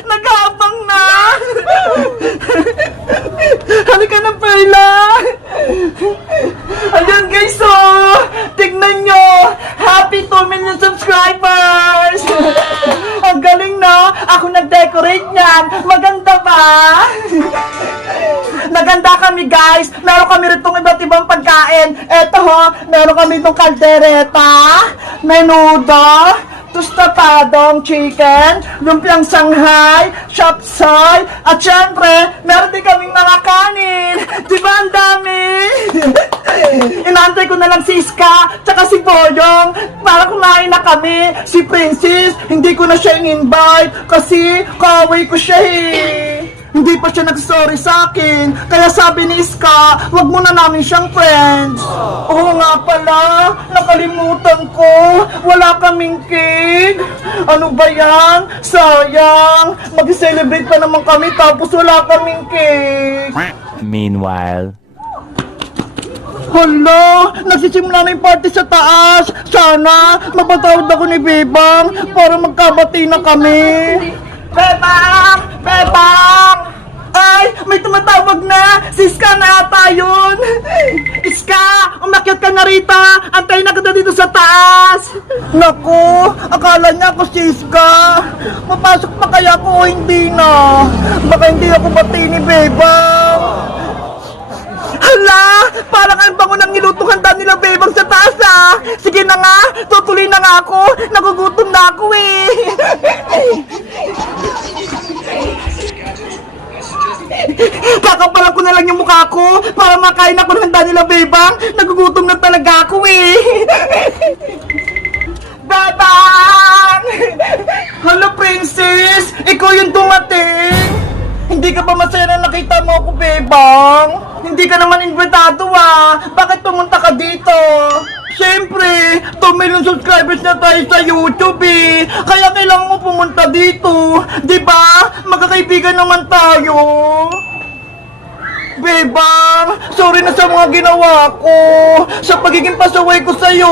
Nag-aabang na! Halika na, Perla! Ayan guys, oh! Tignan nyo! Happy 2 million subscribers! Ang galing, no? Ako nag-decorate niyan. Maganda ba? Naganda kami, guys. Meron kami ritong iba't ibang pagkain. Eto, ho. Meron kami itong kaldereta, menudo, tustapadong chicken, lumpiang Shanghai, chopsay, at syempre, meron din kaming mga kanin. Diba ang dami? Inaantay ko na lang si Iska, tsaka si Boyong, para kumain na kami. Si Princess, hindi ko na siya in-invite, kasi kaaway ko siya eh. Hindi pa siya nag-sorry sa akin, kaya sabi ni Iska, wag muna namin siyang friends. Oo nga pala, nakalimutan ko, wala kaming cake. Ano ba yan? Sayang, mag-celebrate pa naman kami tapos wala kaming cake. Meanwhile. Hala, nagsisimula na yung party sa taas. Sana, mapatawad ako ni Bebang para magkabati na kami. Bebang! Bebang! Ay, may tumatawag na! Si Iska na ata yun! Iska! Umakyat ka na rita! Antayin na kita dito sa taas! Naku! Akala niya ako si Iska! Papasok pa kaya ako o hindi na? Baka hindi ako bati ni Bebang! Hala! Parang ang bango ng nilutong handa nila Bebang sa taas ah! Sige na nga! Tutuloy na nga ako! Nagugutom na ako eh! Kakapalan ko na lang yung mukha ko para makain ako ng handa nila Bebang. Nagugutom na talaga ako eh. Bebang! Hello Princess! Ikaw yung dumating? Hindi ka ba masaya na nakita mo ako, Bebang? Hindi ka naman invitado ah. Bakit pumunta ka dito? Siyempre, 2 million subscribers na tayo sa YouTube eh. Kaya kailangan mo pumunta dito. Diba? Magkakaibigan naman tayo. Bebang, sorry na sa mga ginawa ko. Sa pagiging pasaway ko sa'yo.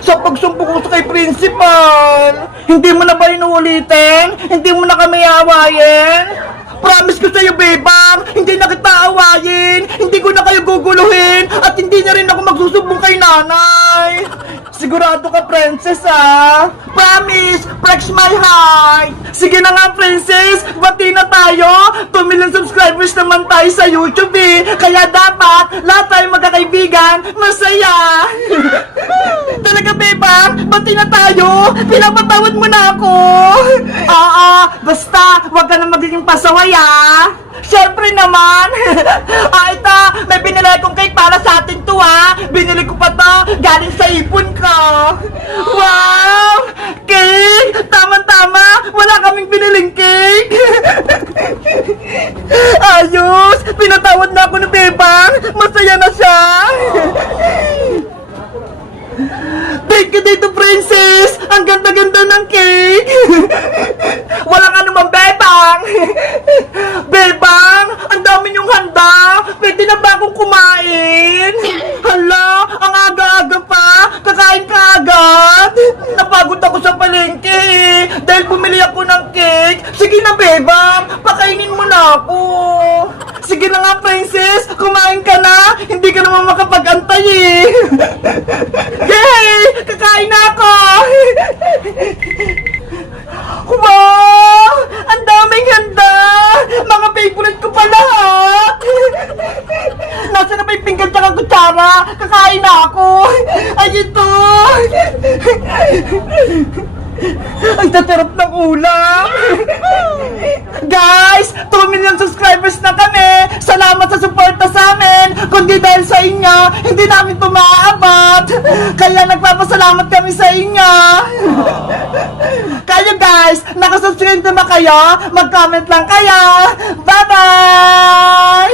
Sa pagsumpo ko sa kay principal. Hindi mo na ba inuulitin? Hindi mo na kami awayin? Promise ko sa'yo, Bebang, hindi na kita awayin, hindi ko na kayo guguluhin, at hindi na rin ako magsusumbong kay nanay. Sigurado ka, Princess, ah? Promise, flex my heart. Sige na nga, Princess, bati na tayo. 2 million subscribers naman tayo sa YouTube, eh. Kaya dapat, lahat tayo magkakaibigan, masaya. Talaga, Bebang, bati na tayo. Pinapatawad mo na ako. Oo, basta, wag ka na magiging pasaway, ah. Siyempre naman. Ito, may binili kong cake para sa atin to, ah. Binili ko pa to, galing sa ipon ko. Wow! Cake! Tama-tama, wala kaming biniling cake. Ayos! Pinatawad na ako ni Bebang. Masaya na siya. Thank you dito, Princess! Ang ganda-ganda ng cake! Walang anuman, Bebang! Bebang! Ang dami niyong handa! Pwede na ba akong kumain? Hala! Ang aga-aga pa! Kakain ka agad! Napagod ako sa palengke eh! Dahil bumili ako ng cake! Sige na, Bebang! Pakainin mo na ako! Sige na nga, Princess! Kumain ka na! Hindi ka naman makapag-antay eh! Yay! Kakain na ako! Wow! Ang daming handa! Mga favorite ko pa lahat! Nasaan na ba yung pinggan tsaka kutsara? Kakain na ako! Ay, ito! Ang tatarap ng ulam! Guys! 2 million subscribers na kami! Salamat sa suporta sa amin! Kundi dahil sa inyo, hindi namin ito maaabot! Kaya nagpapasalamat kami sa inyo! Kayo guys, nakasubscribe na ba kayo? Mag-comment lang kayo! Bye-bye!